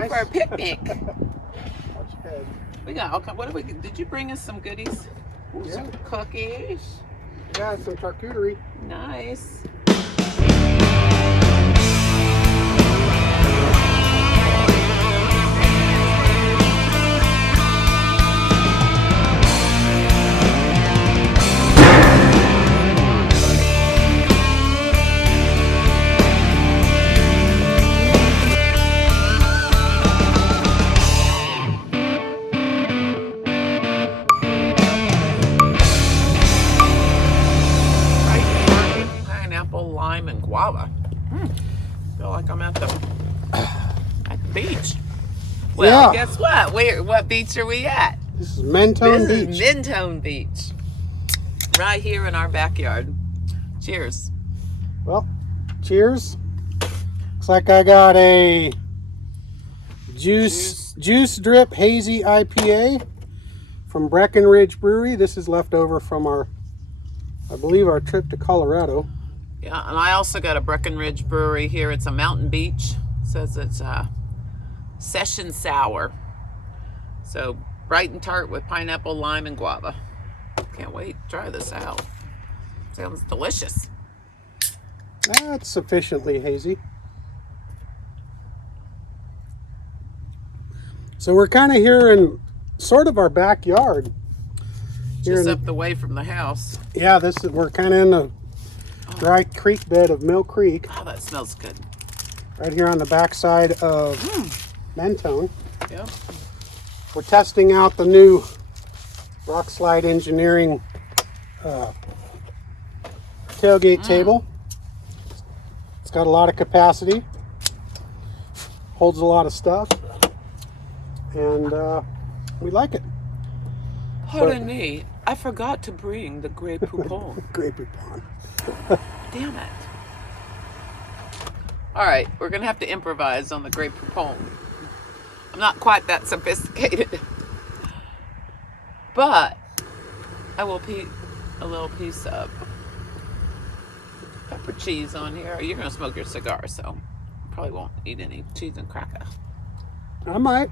time for a picnic. Watch your head. We got all what did you bring us some goodies? Ooh, Yeah. some cookies. Yeah, some charcuterie. Nice. Pineapple, lime, and guava. Feel like I'm at the beach. Well, Yeah. guess what? What beach are we at? This is Mentone This Beach. is Mentone Beach. Right here in our backyard. Cheers. Well, cheers. Looks like I got a juice drip hazy IPA from Breckenridge Brewery. This is left over from I believe our trip to Colorado. Yeah, and I also got a Breckenridge Brewery here. It's a Mountain Beach. It says it's a session sour. So bright and tart with pineapple, lime, and guava. Can't wait to try this out. Sounds delicious. That's sufficiently hazy. So we're kind of here in sort of our backyard. Just up the way from the house. Yeah, we're kind of in the dry creek bed of Mill Creek. Oh, that smells good. Right here on the backside of Mentone. Yep. We're testing out the new Rock Slide Engineering tailgate table. It's got a lot of capacity, holds a lot of stuff, and we like it. Pardon me, I forgot to bring the Grey Poupon. Grey Poupon. Damn it. All right, we're going to have to improvise on the Grey Poupon. I'm not quite that sophisticated. But I will put a little piece of pepper cheese on here. You're going to smoke your cigar, so probably won't eat any cheese and cracker. I might.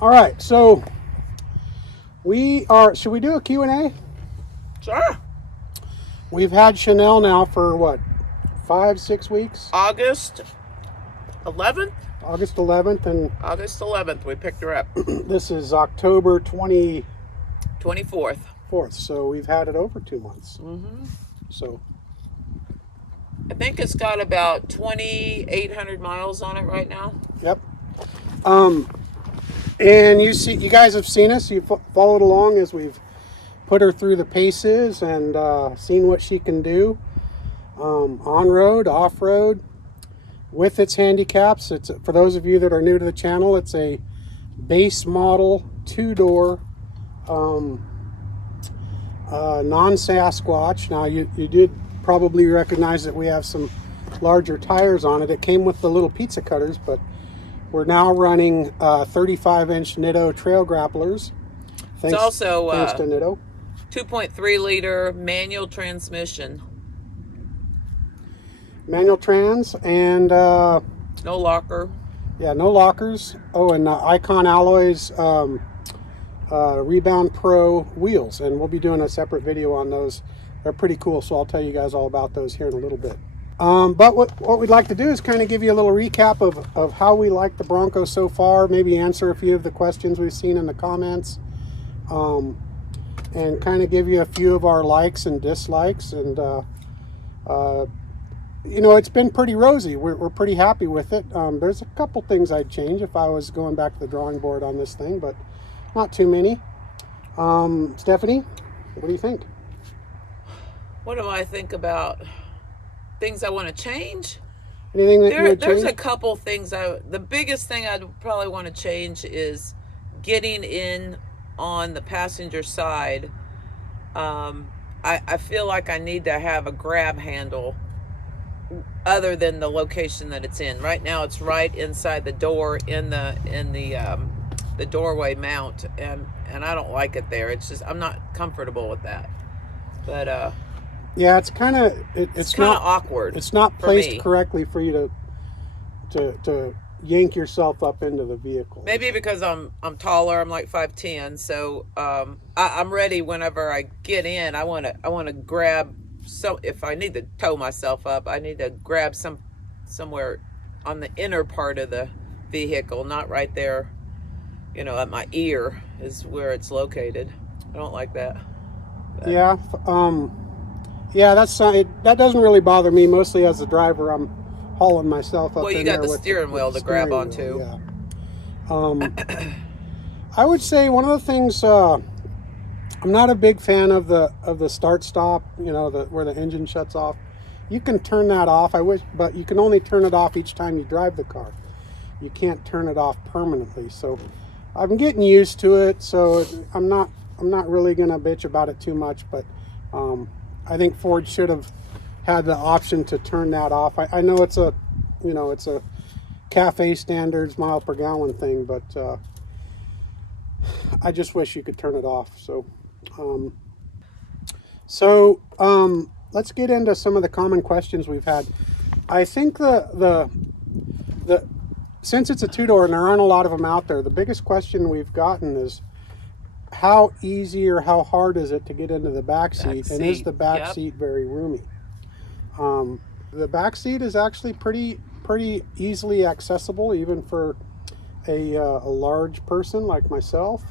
All right, so should we do a Q&A? Sure. We've had Chanel now for what, 5-6 weeks? August 11th? August 11th, and August 11th, we picked her up. this is October 24th. 24th. So we've had it over 2 months. Mm-hmm. So I think it's got about 2,800 miles on it right now. yep. And you guys have seen us. You've followed along as we've put her through the paces and seen what she can do on road, off road, with its handicaps. It's, for those of you that are new to the channel, it's a base model 2-door non-Sasquatch. Now you did probably recognize that we have some larger tires on it. It came with the little pizza cutters, but we're now running 35-inch Nitto trail grapplers. Thanks, It's also thanks to Nitto. 2.3 liter manual transmission. Manual trans and No locker. yeah, no lockers. Oh, and Icon Alloys Rebound Pro wheels, and we'll be doing a separate video on those. They're pretty cool, so I'll tell you guys all about those here in a little bit. But what we'd like to do is kind of give you a little recap of how we like the Bronco so far, maybe answer a few of the questions we've seen in the comments, and kind of give you a few of our likes and dislikes. And you know, it's been pretty rosy. We're pretty happy with it. There's a couple things I'd change if I was going back to the drawing board on this thing, but not too many. Stephanie, what do you think? What do I think about things I want to change? Anything that you would There's change? a couple things. The biggest thing I'd probably want to change is getting in on the passenger side. I feel like I need to have a grab handle other than the location that it's in. Right now it's right inside the door in the doorway mount, and I don't like it there. It's just, I'm not comfortable with that. But Yeah, it's kind of It's kind of awkward. It's not for placed me. correctly for you to yank yourself up into the vehicle. Maybe because I'm taller. I'm like 5'10", so I'm ready whenever I get in. I want to grab. So if I need to tow myself up, I need to grab somewhere on the inner part of the vehicle, not right there. At my ear is where it's located. I don't like that. But. Yeah, yeah, that doesn't really bother me. Mostly as the driver, I'm hauling myself up. Well, you in got there the with steering wheel to grab onto. Yeah. I would say one of the things I'm not a big fan of the start stop. Where the engine shuts off. You can turn that off. But you can only turn it off each time you drive the car. You can't turn it off permanently. So I'm getting used to it. So I'm not really gonna bitch about it too much. But I think Ford should have had the option to turn that off. I know it's a cafe standards mile per gallon thing, but I just wish you could turn it off. So let's get into some of the common questions we've had. I think the since it's a two-door and there aren't a lot of them out there, the biggest question we've gotten is how easy or how hard is it to get into the back seat, and is the back seat very roomy? The back seat is actually pretty easily accessible, even for a large person like myself.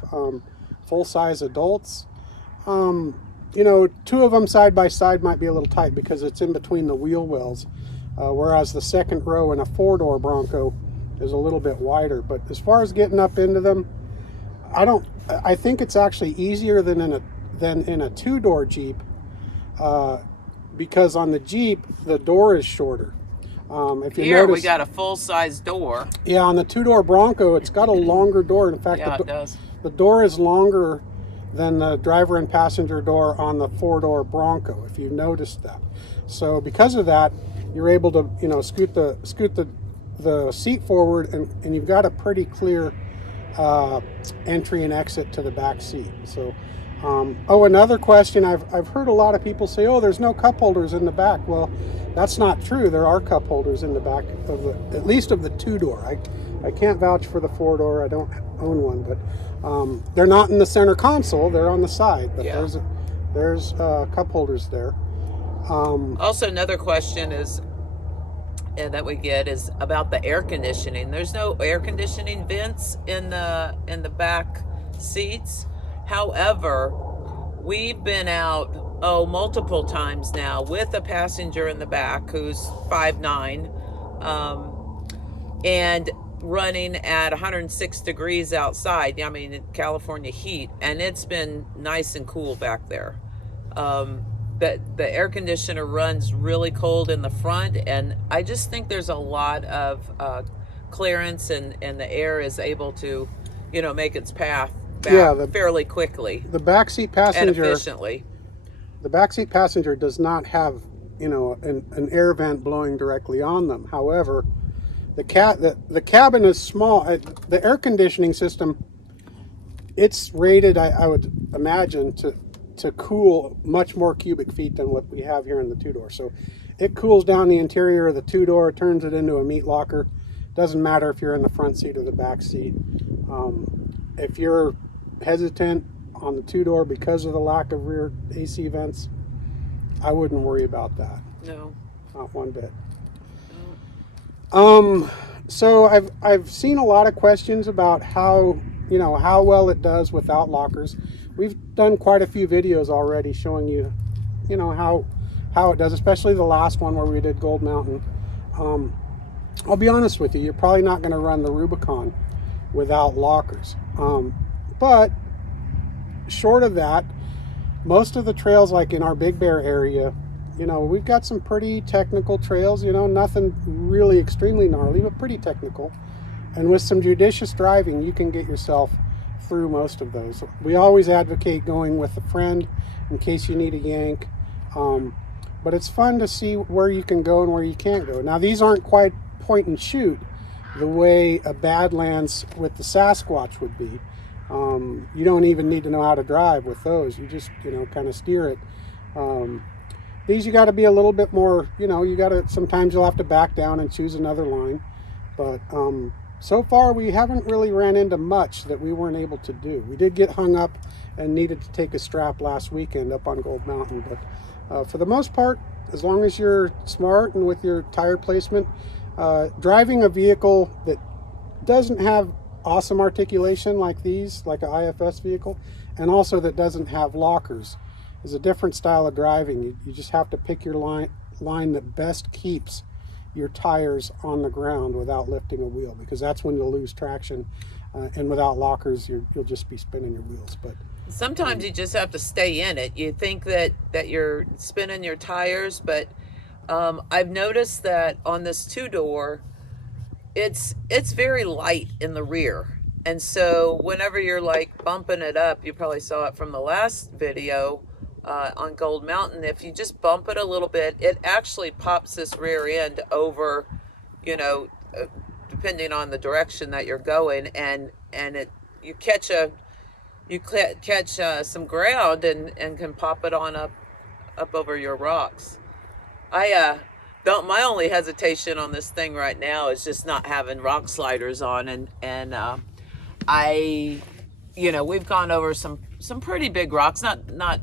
Full-size adults. Two of them side by side might be a little tight because it's in between the wheel wells, whereas the second row in a four-door Bronco is a little bit wider. But as far as getting up into them, I think it's actually easier than in a two-door Jeep, because on the Jeep the door is shorter. If you Here notice, we got a full-size door. Yeah, on the two-door Bronco, it's got a longer door. In fact, it does. The door is longer than the driver and passenger door on the four-door Bronco, if you've noticed that. So because of that, you're able to scoot the seat forward, and you've got a pretty clear entry and exit to the back seat. So another question, I've heard a lot of people say, there's no cup holders in the back. Well, that's not true. There are cup holders in the back of at least of the two-door. I can't vouch for the four-door. I don't own one, but they're not in the center console. They're on the side, but there's cup holders there. Also, another question that we get is about the air conditioning. There's no air conditioning vents in the back seats. However, we've been out multiple times now with a passenger in the back who's 5'9", and running at 106 degrees outside. I mean, in California heat, and it's been nice and cool back there. The air conditioner runs really cold in the front, and I just think there's a lot of clearance, and the air is able to, make its path back fairly quickly. The backseat passenger and efficiently. The backseat passenger does not have, an air vent blowing directly on them. However, the cabin is small. The air conditioning system, it's rated, I would imagine, to cool much more cubic feet than what we have here in the two-door. So it cools down the interior of the two-door, turns it into a meat locker. Doesn't matter if you're in the front seat or the back seat. If you're hesitant on the two-door because of the lack of rear AC vents, I wouldn't worry about that. No. Not one bit. No. So I've seen a lot of questions about how well it does without lockers. We've done quite a few videos already showing you, how it does, especially the last one where we did Gold Mountain. I'll be honest with you, you're probably not going to run the Rubicon without lockers. But short of that, most of the trails, like in our Big Bear area, we've got some pretty technical trails, nothing really extremely gnarly, but pretty technical. And with some judicious driving, you can get yourself through most of those. We always advocate going with a friend in case you need a yank. But it's fun to see where you can go and where you can't go. Now, these aren't quite point and shoot the way a Badlands with the Sasquatch would be. You don't even need to know how to drive with those. You just, kind of steer it. These you got to be a little bit more, you got to, sometimes you'll have to back down and choose another line. But so far we haven't really ran into much that we weren't able to do. We did get hung up and needed to take a strap last weekend up on Gold Mountain. But for the most part, as long as you're smart and with your tire placement, driving a vehicle that doesn't have awesome articulation like these, like an IFS vehicle, and also that doesn't have lockers, is a different style of driving. You just have to pick your line that best keeps your tires on the ground without lifting a wheel, because that's when you'll lose traction. And without lockers, you'll just be spinning your wheels. But sometimes you just have to stay in it. You think that you're spinning your tires, but I've noticed that on this two-door, it's very light in the rear. And so whenever you're like bumping it up, you probably saw it from the last video on Gold Mountain, if you just bump it a little bit, it actually pops this rear end over, depending on the direction that you're going, and you catch some ground and can pop it on up over your rocks. My only hesitation on this thing right now is just not having rock sliders on, and we've gone over some pretty big rocks, not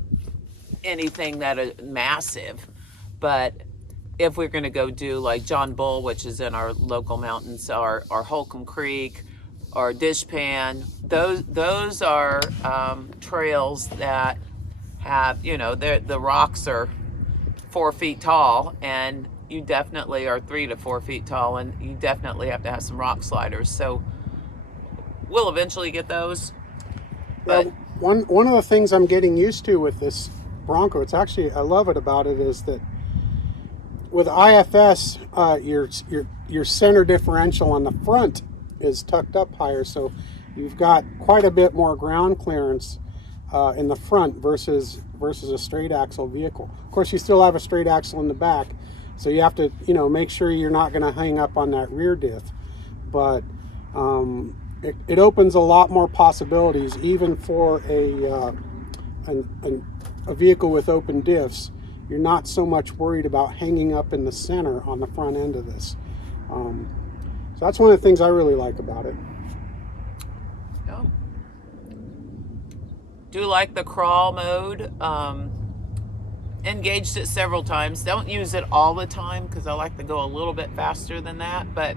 anything that is massive, but if we're going to go do like John Bull, which is in our local mountains, or Holcomb Creek or Dishpan, those are trails that have, the rocks are 4 feet tall, and you definitely are 3 to 4 feet tall, and you definitely have to have some rock sliders. So we'll eventually get those. But one of the things I'm getting used to with this Bronco, I love it about it, is that with IFS, your center differential on the front is tucked up higher, so you've got quite a bit more ground clearance in the front versus a straight axle vehicle. Of course, you still have a straight axle in the back, so you have to make sure you're not going to hang up on that rear diff. But it opens a lot more possibilities, even for a vehicle with open diffs. You're not so much worried about hanging up in the center on the front end of this. So that's one of the things I really like about it. Oh. Do like the crawl mode. Engaged it several times. Don't use it all the time, because I like to go a little bit faster than that. But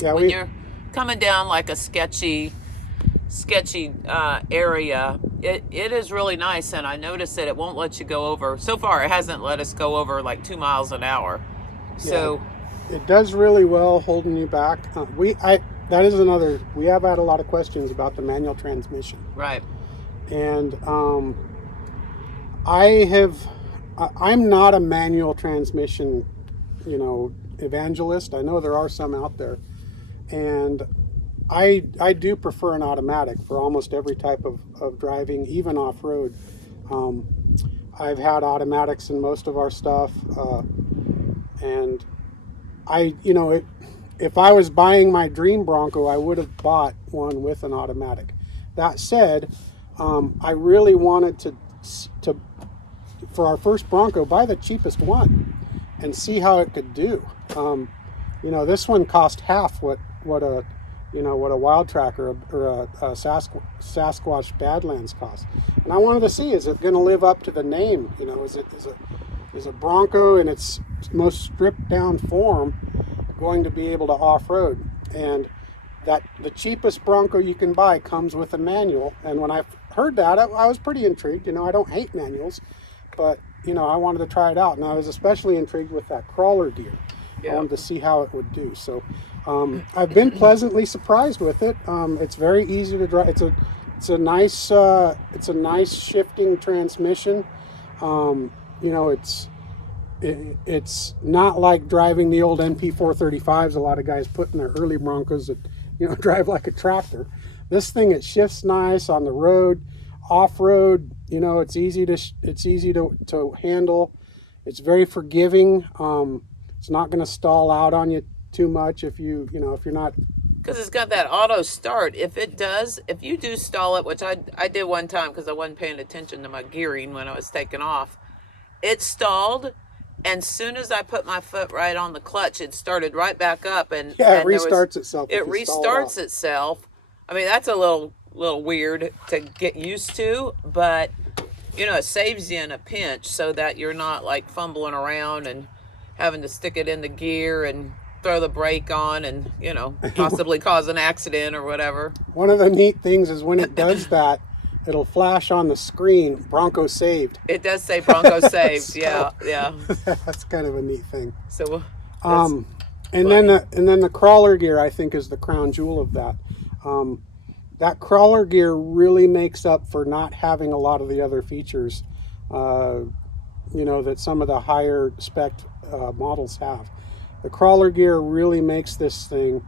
when you're coming down like a sketchy area, it is really nice. And I noticed that it won't let you go over. So far, it hasn't let us go over like 2 miles an hour. So it does really well holding you back. We have had a lot of questions about the manual transmission. Right. And I'm not a manual transmission, evangelist. I know there are some out there, and I do prefer an automatic for almost every type of driving, even off-road. I've had automatics in most of our stuff, and if I was buying my dream Bronco, I would have bought one with an automatic. That said, I really wanted to for our first Bronco, buy the cheapest one and see how it could do. This one cost half what a Wild Tracker or a Sasquatch Badlands cost, and I wanted to see, is it going to live up to the name? Is a Bronco in its most stripped down form going to be able to off-road? And that the cheapest Bronco you can buy comes with a manual. And when I heard that, I was pretty intrigued. I don't hate manuals, but I wanted to try it out, and I was especially intrigued with that crawler deer. Yeah. I wanted to see how it would do. So I've been pleasantly surprised with it. It's very easy to drive. It's a nice shifting transmission. It's not like driving the old NP435s a lot of guys put in their early Broncos that drive like a tractor. This thing, it shifts nice on the road, off road. It's easy to handle. It's very forgiving. It's not going to stall out on you too much if you're not. Because it's got that auto start. If you do stall it, which I did one time because I wasn't paying attention to my gearing when I was taking off, it stalled, and soon as I put my foot right on the clutch, it started right back up, and Yeah, it and restarts itself. It if you stall it off. restarts itself. I mean, that's a little weird to get used to, but it saves you in a pinch, so that you're not like fumbling around and having to stick it into gear and throw the brake on and possibly cause an accident or whatever. One of the neat things is when it does that, it'll flash on the screen, Bronco saved. It does say Bronco saved. So, yeah. That's kind of a neat thing. So, and then the crawler gear, I think, is the crown jewel of that. That crawler gear really makes up for not having a lot of the other features, that some of the higher spec models have. The crawler gear really makes this thing,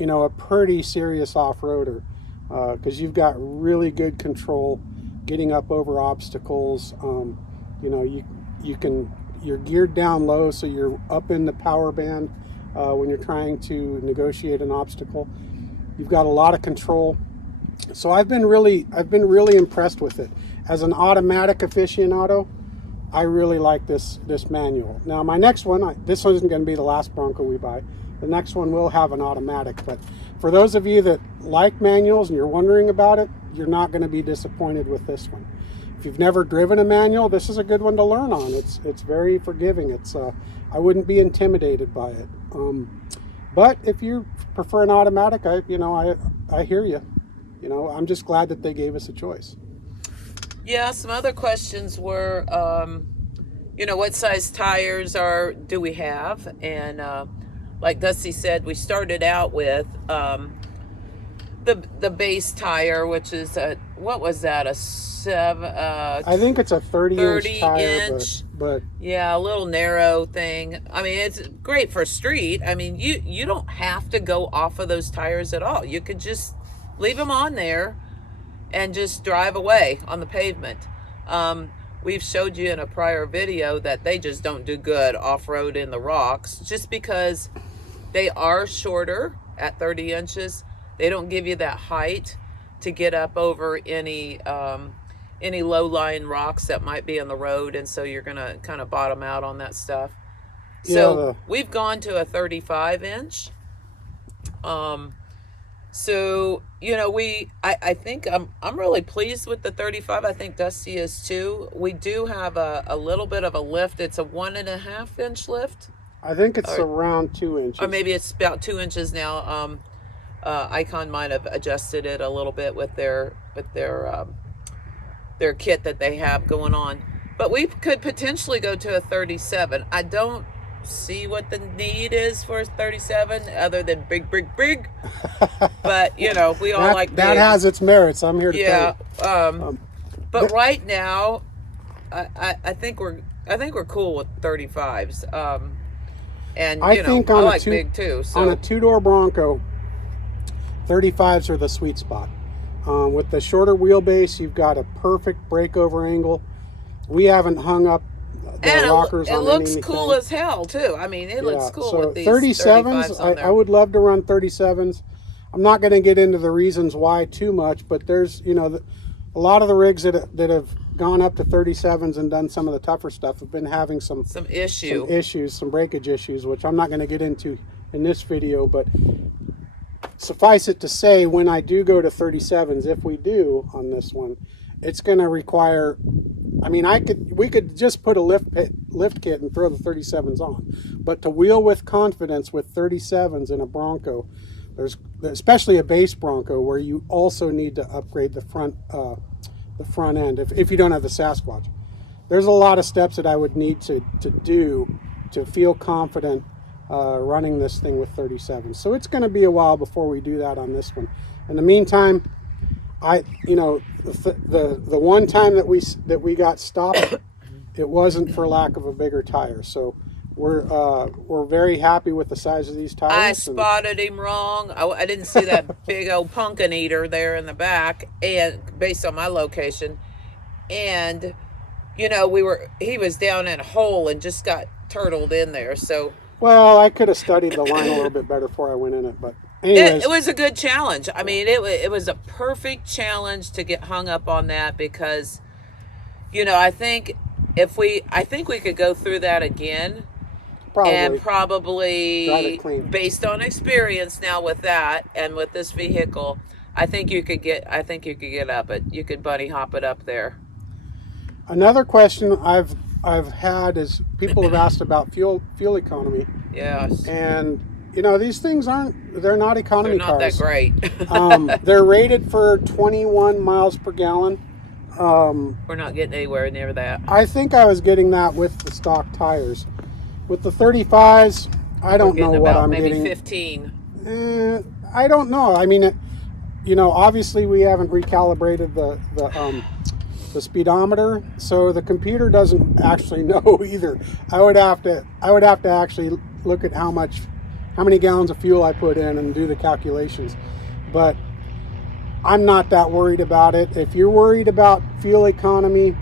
a pretty serious off-roader, because you've got really good control getting up over obstacles. You're geared down low, so you're up in the power band when you're trying to negotiate an obstacle. You've got a lot of control. So I've been really impressed with it. As an automatic aficionado, I really like this manual. Now my next one, this one isn't going to be the last Bronco we buy. The next one will have an automatic, but for those of you that like manuals and you're wondering about it, you're not going to be disappointed with this one. If you've never driven a manual, this is a good one to learn on. It's very forgiving. I wouldn't be intimidated by it. But if you prefer an automatic, I hear you. I'm just glad that they gave us a choice. Yeah, some other questions were, what size tires do we have? And like Dusty said, we started out with the base tire, which is what was that? I think it's a 30-inch tire, but yeah, a little narrow thing. I mean, it's great for street. I mean, you don't have to go off of those tires at all. You could just leave them on there and just drive away on the pavement. We've showed you in a prior video that they just don't do good off-road in the rocks, just because they are shorter at 30 inches. They don't give you that height to get up over any low-lying rocks that might be on the road, and so you're gonna kind of bottom out on that stuff. So we've gone to a 35-inch. So I think I'm really pleased with the 35. I think Dusty is too. We do have a little bit of a lift. It's a 1.5-inch lift. I think it's around 2 inches. Or maybe it's about 2 inches now. Icon might have adjusted it a little bit with their kit that they have going on. But we could potentially go to a 37. I don't see what the need is for a 37 other than big. But we all like big. That has its merits. I'm here to tell you. But right now, I think we're cool with 35s. And I think I like big too. So. On a two-door Bronco, 35s are the sweet spot. With the shorter wheelbase, you've got a perfect breakover angle. We haven't hung up the rockers on anything. It looks cool as hell too. I mean, it looks cool so with these 37s. I would love to run 37s. I'm not going to get into the reasons why too much, but there's a lot of the rigs that have gone up to 37s and done some of the tougher stuff have been having some breakage issues, which I'm not going to get into in this video. But suffice it to say, when I do go to 37s, if we do on this one, it's going to require. I mean, we could just put a lift kit and throw the 37s on, but to wheel with confidence with 37s in a Bronco, there's especially a base Bronco where you also need to upgrade the front end if you don't have the Sasquatch. There's a lot of steps that I would need to do to feel confident running this thing with 37s. So it's going to be a while before we do that on this one. In the meantime, the one time that we got stopped, it wasn't for lack of a bigger tire. So we're very happy with the size of these tires. I spotted him wrong. I didn't see that big old pumpkin eater there in the back, and based on my location, and he was down in a hole and just got turtled in there. So well, I could have studied the line a little bit better before I went in it, but. Anyways. It was a good challenge. I mean, it was a perfect challenge to get hung up on that because, I think I think we could go through that again. Probably. And Drive probably, it clean. based on experience now with that and with this vehicle, I think you could get up it. You could bunny hop it up there. Another question I've had is people have asked about fuel economy. Yes. And these things they're not economy They're not cars. that great. They're rated for 21 miles per gallon. We're not getting anywhere near that. I think I was getting that with the stock tires. With the 35s, I don't know what I'm maybe getting. 15. I don't know. I mean, obviously we haven't recalibrated the speedometer, so the computer doesn't actually know either. I would have to actually look at how many gallons of fuel I put in and do the calculations. But I'm not that worried about it. If you're worried about fuel economy,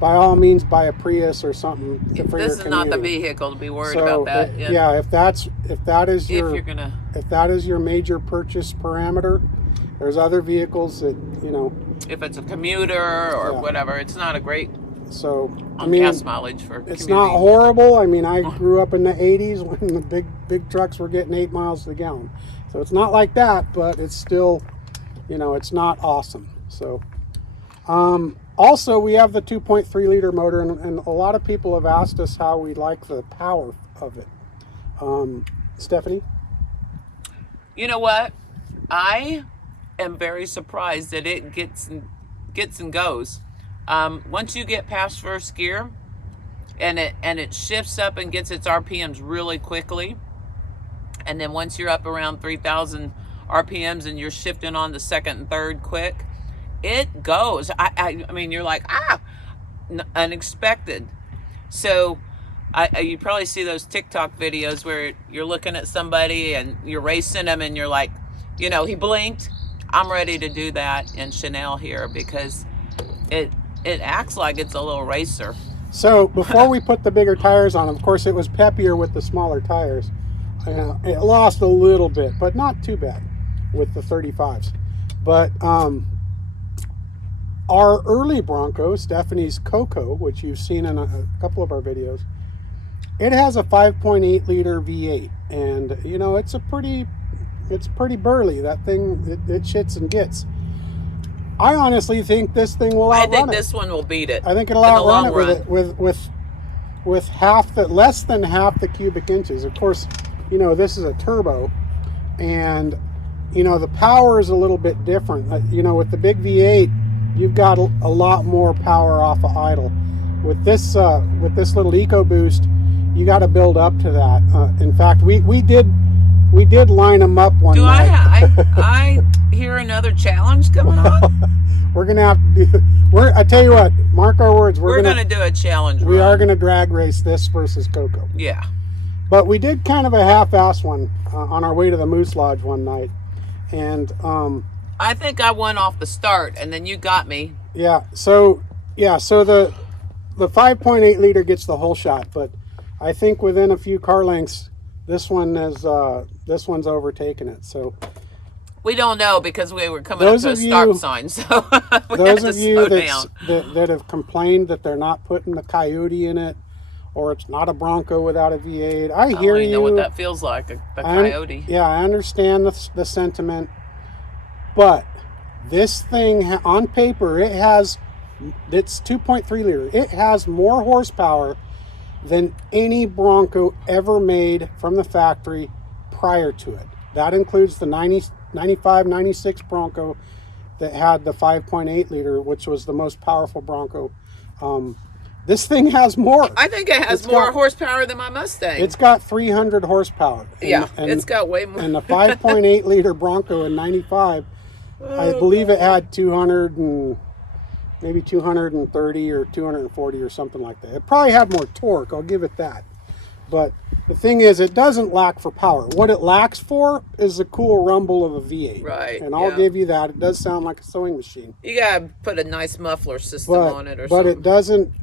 by all means buy a Prius or something for your This is not the vehicle to be worried about that. Yeah, if that is your major purchase parameter, there's other vehicles that if it's a commuter or whatever, it's not a great gas mileage for it's commuting. not horrible. I mean, I grew up in the 80s when the big trucks were getting 8 miles to the gallon, so it's not like that, but it's still it's not awesome. So also, we have the 2.3 liter motor, and a lot of people have asked us how we like the power of it. Stephanie? You know what? I am very surprised that it gets and goes. Once you get past first gear, and it shifts up and gets its RPMs really quickly, and then once you're up around 3,000 RPMs and you're shifting on the second and third quick, it goes. I mean, you're like, unexpected. So you probably see those TikTok videos where you're looking at somebody and you're racing them and you're like, he blinked. I'm ready to do that in Chanel here because it acts like it's a little racer. So before we put the bigger tires on, of course, it was peppier with the smaller tires. It lost a little bit, but not too bad with the 35s. But our early Bronco, Stephanie's Coco, which you've seen in a couple of our videos, it has a 5.8 liter V8, and it's pretty burly. That thing, it shits and gets. I honestly think this thing will outrun it. I think this one will beat it. I think it'll outrun it with less than half the cubic inches. Of course, this is a turbo, and the power is a little bit different. With the big V8, you've got a lot more power off of idle. With this little EcoBoost, you got to build up to that. In fact, we did line them up one night. I hear another challenge coming on? We're gonna have to do. I tell you what, mark our words. We're gonna do a challenge. We are gonna drag race this versus Coco. Yeah. But we did kind of a half-ass one on our way to the Moose Lodge one night, and I think I won off the start, and then you got me. Yeah. So the 5.8 liter gets the whole shot, but I think within a few car lengths, this one's overtaken it. So we don't know because we were coming up to a stop sign. So those of you that have complained that they're not putting the Coyote in it, or it's not a Bronco without a V8, I hear you. I know what that feels like, the Coyote. I understand the sentiment, but this thing on paper, it's 2.3 liter. It has more horsepower than any Bronco ever made from the factory prior to it. That includes the 95, 96 Bronco that had the 5.8 liter, which was the most powerful Bronco. This thing has more. I think it has more horsepower than my Mustang. It's got 300 horsepower. And it's got way more. And the 5.8 liter Bronco in 95, I believe it had 230 or 240 or something like that. It probably had more torque, I'll give it that. But the thing is, it doesn't lack for power. What it lacks for is the cool rumble of a V8. Right. And I'll give you that. It does sound like a sewing machine. You got to put a nice muffler system on it or something. But it doesn't,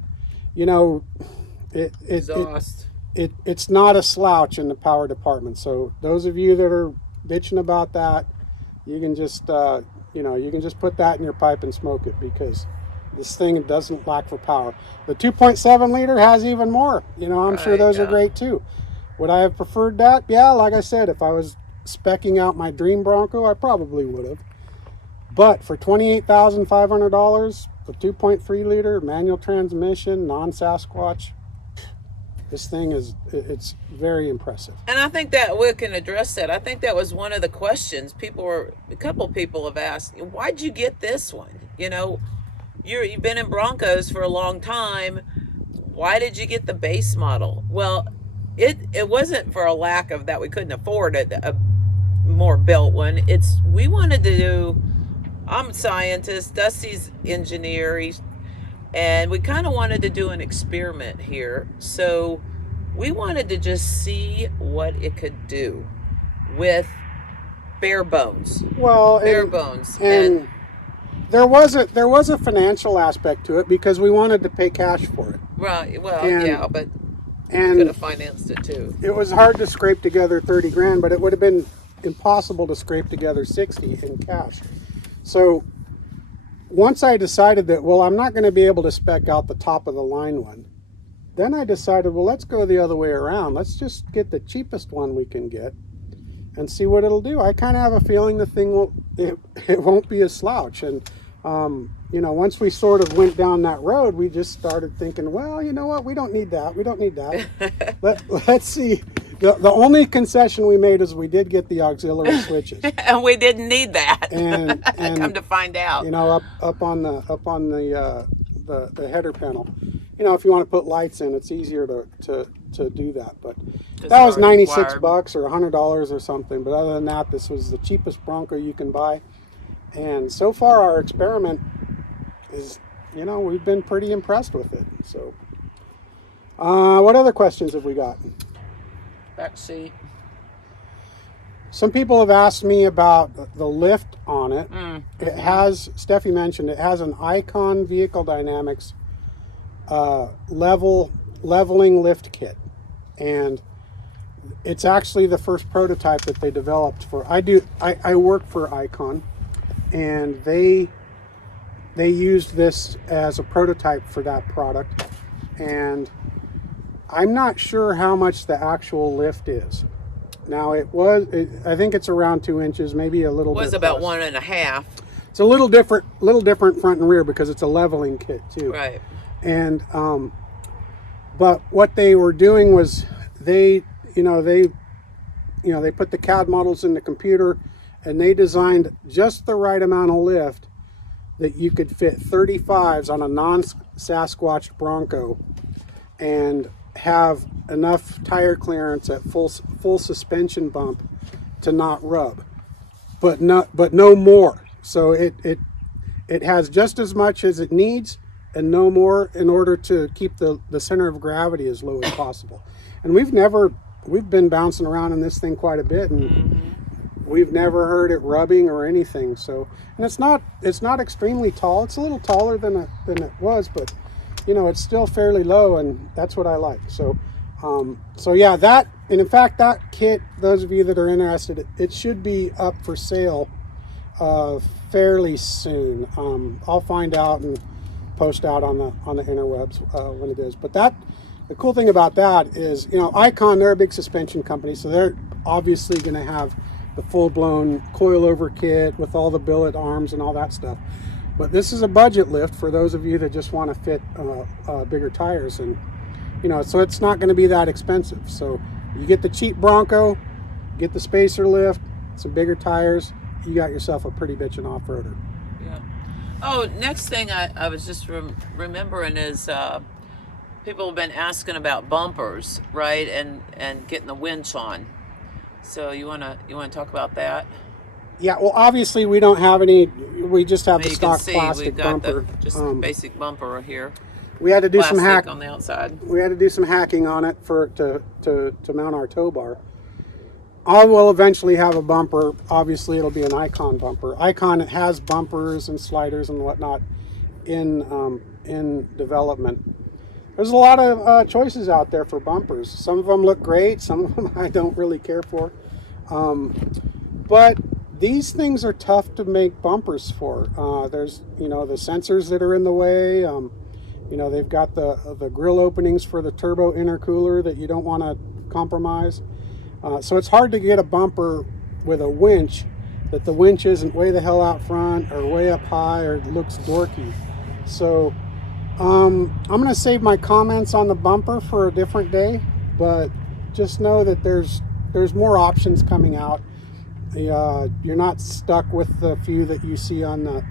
exhaust. It's not a slouch in the power department. So those of you that are bitching about that, you can just, you can just put that in your pipe and smoke it, because This thing doesn't lack for power. The 2.7 liter has even more. I'm sure those are great too. Would I have preferred that? Yeah, like I said, if I was speccing out my dream Bronco, I probably would have. But for $28,500, the 2.3 liter manual transmission, non-Sasquatch, this thing it's very impressive. And I think that we can address that. I think that was one of the questions a couple people have asked, why'd you get this one? You've been in Broncos for a long time. Why did you get the base model? Well, it wasn't for a lack of that we couldn't afford a more built one. We wanted to do, I'm a scientist, Dusty's engineer, and we kind of wanted to do an experiment here. So we wanted to just see what it could do with bare bones. Well, bare bones. And there was a financial aspect to it because we wanted to pay cash for it. Right. Well, yeah, but we could have financed it too. It was hard to scrape together 30 grand, but it would have been impossible to scrape together 60 in cash. So once I decided that, well, I'm not going to be able to spec out the top of the line one, then I decided, well, let's go the other way around. Let's just get the cheapest one we can get and see what it'll do. I kind of have a feeling the thing it won't be a slouch. And once we sort of went down that road, we just started thinking, well, you know what? We don't need that. We don't need that. Let's see. The only concession we made is we did get the auxiliary switches, and we didn't need that. And come to find out, up on the header panel, if you want to put lights in, it's easier to do that. But that was $96 or $100 or something. But other than that, this was the cheapest Bronco you can buy. And so far, our experiment is, we've been pretty impressed with it. So, what other questions have we got? Back seat. Some people have asked me about the lift on it. It has, Steffi mentioned, it has an Icon Vehicle Dynamics leveling lift kit. And it's actually the first prototype that they developed for. I work for Icon, and they used this as a prototype for that product. And I'm not sure how much the actual lift is. Now I think it's around 2 inches, maybe a little bit. It was about 1.5. It's a little different front and rear because it's a leveling kit too. Right. And but what they were doing was they put the CAD models in the computer, and they designed just the right amount of lift that you could fit 35s on a non-Sasquatch Bronco and have enough tire clearance at full suspension bump to not rub, but no more. So it has just as much as it needs and no more in order to keep the center of gravity as low as possible. And we've been bouncing around in this thing quite a bit, and we've never heard it rubbing or anything. So, and it's not extremely tall. It's a little taller than it was, but it's still fairly low, and that's what I like. So yeah, that, and in fact, that kit, those of you that are interested, it should be up for sale fairly soon. I'll find out and post out on the interwebs when it is. But the cool thing about that is, Icon, they're a big suspension company, so they're obviously going to have the full-blown coilover kit with all the billet arms and all that stuff. But this is a budget lift for those of you that just want to fit bigger tires, and so it's not going to be that expensive. So you get the cheap Bronco, get the spacer lift, some bigger tires, you got yourself a pretty bitchin' off-roader. Yeah. Oh, next thing I was just remembering is people have been asking about bumpers, right, and getting the winch on. So you wanna talk about that? Yeah, well, obviously we don't have any. We just have the stock plastic we've got bumper. Just basic bumper here. We had to do Plastic some hack on the outside. We had to do some hacking on it to mount our tow bar. I will eventually have a bumper. Obviously, it'll be an Icon bumper. Icon, it has bumpers and sliders and whatnot in development. There's a lot of choices out there for bumpers. Some of them look great. Some of them I don't really care for. But these things are tough to make bumpers for. There's, you know, the sensors that are in the way. You know, they've got the grill openings for the turbo intercooler that you don't want to compromise. So it's hard to get a bumper with a winch that the winch isn't way the hell out front or way up high or looks dorky. So I'm going to save my comments on the bumper for a different day, but just know that there's more options coming out. You're not stuck with the few that you see on the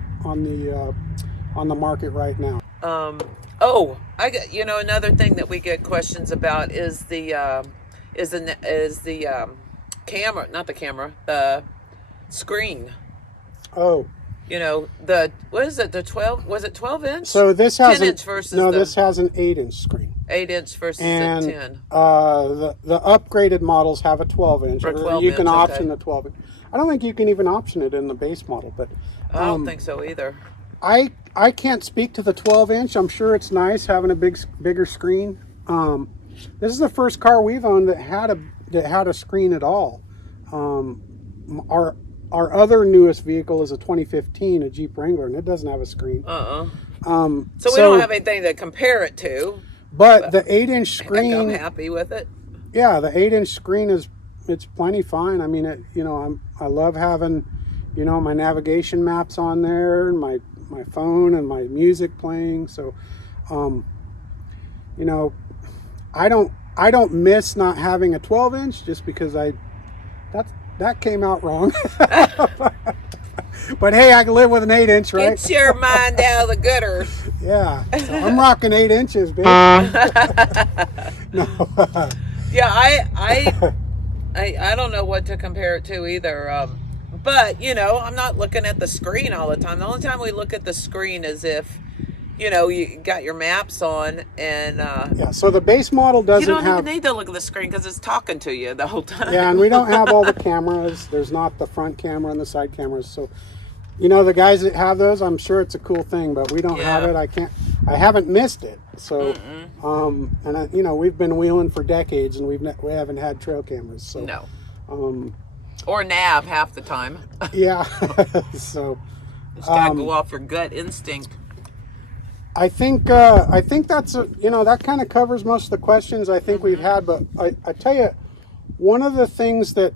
market right now. Oh, I got, you know, another thing that we get questions about is the camera, not the camera, the screen. Oh. You know, what is it, the 12, was it 12 inch? So this has 10 inch versus this has an 8-inch screen. 8-inch versus and, a 10. The upgraded models have a 12-inch. Or 12 you can inch, option okay. the 12-inch. I don't think you can even option it in the base model, but I don't think so either. I can't speak to the 12-inch. I'm sure it's nice having a bigger screen. This is the first car we've owned that had a screen at all. Our other newest vehicle is a 2015, a Jeep Wrangler, and it doesn't have a screen. So we don't have anything to compare it to. But the 8-inch screen, I'm happy with it. Yeah, the 8-inch screen it's plenty fine. I mean, you know, I love having, you know, my navigation maps on there and my phone and my music playing. So, you know, I don't miss not having a 12-inch just because that came out wrong. But hey, I can live with an 8-inch, right? Get your mind out of the gutter. Yeah, so I'm rocking 8 inches, baby. No. Yeah, I don't know what to compare it to either. But you know, I'm not looking at the screen all the time. The only time we look at the screen is if, you know, you got your maps on and yeah. So the base model doesn't have. You don't even need to look at the screen because it's talking to you the whole time. Yeah, and we don't have all the cameras. There's not the front camera and the side cameras. So, you know, the guys that have those, I'm sure it's a cool thing, but we don't have it. I haven't missed it. So, and you know, we've been wheeling for decades and we haven't had trail cameras. So no. Or nav half the time. Yeah. So just gotta go off your gut instinct. I think that's you know, that kind of covers most of the questions I think we've had. But I tell you, one of the things that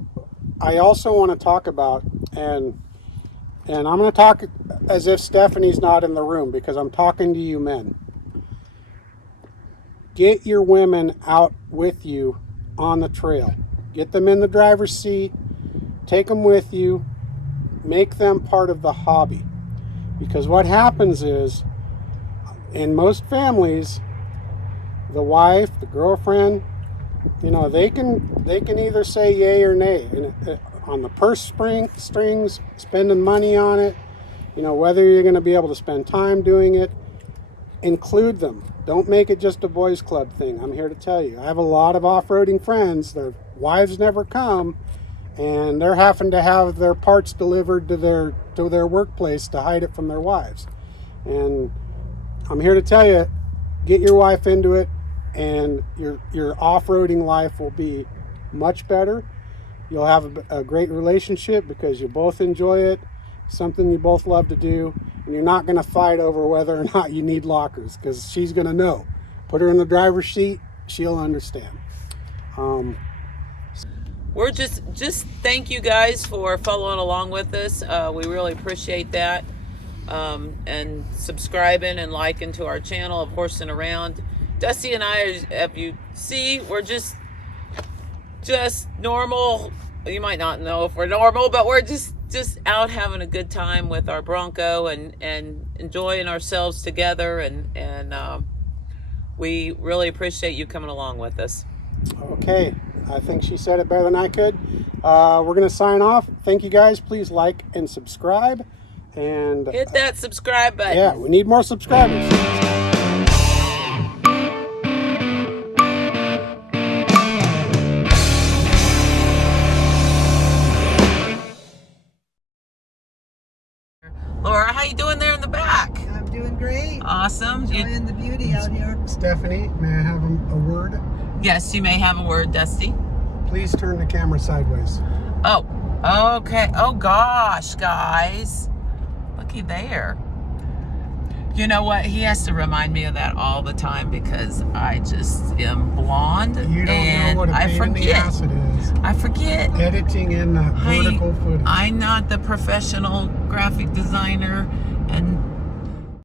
I also want to talk about, and I'm going to talk as if Stephanie's not in the room because I'm talking to you men. Get your women out with you on the trail. Get them in the driver's seat. Take them with you. Make them part of the hobby. Because what happens is, in most families, the wife, the girlfriend, you know, they can either say yay or nay. And on the purse strings, spending money on it, you know, whether you're going to be able to spend time doing it, include them. Don't make it just a boys club thing. I'm here to tell you. I have a lot of off-roading friends. Their wives never come, and they're having to have their parts delivered to their workplace to hide it from their wives. And I'm here to tell you, get your wife into it, and your off-roading life will be much better. You'll have a great relationship because you both enjoy it, something you both love to do, and you're not going to fight over whether or not you need lockers because she's going to know. Put her in the driver's seat, she'll understand. We're just thank you guys for following along with us. We really appreciate that. And subscribing and liking to our channel of Horsing Around. Dusty and I, if you see, we're just normal. You might not know if we're normal, but we're just out having a good time with our Bronco and enjoying ourselves together, and we really appreciate you coming along with us. Okay, I think she said it better than I could. We're going to sign off. Thank you guys. Please like and subscribe. And hit that subscribe button. Yeah, we need more subscribers. Laura, how you doing there in the back? I'm doing great. Awesome. Enjoying the beauty out here. Stephanie, may I have a word? Yes, you may have a word, Dusty. Please turn the camera sideways. Oh, Okay. Oh gosh, guys. Looky there. You know what? He has to remind me of that all the time because I just am blonde You don't and know what a I pain in the forget. ass it is. I forget. Editing in the vertical footage. I'm not the professional graphic designer, and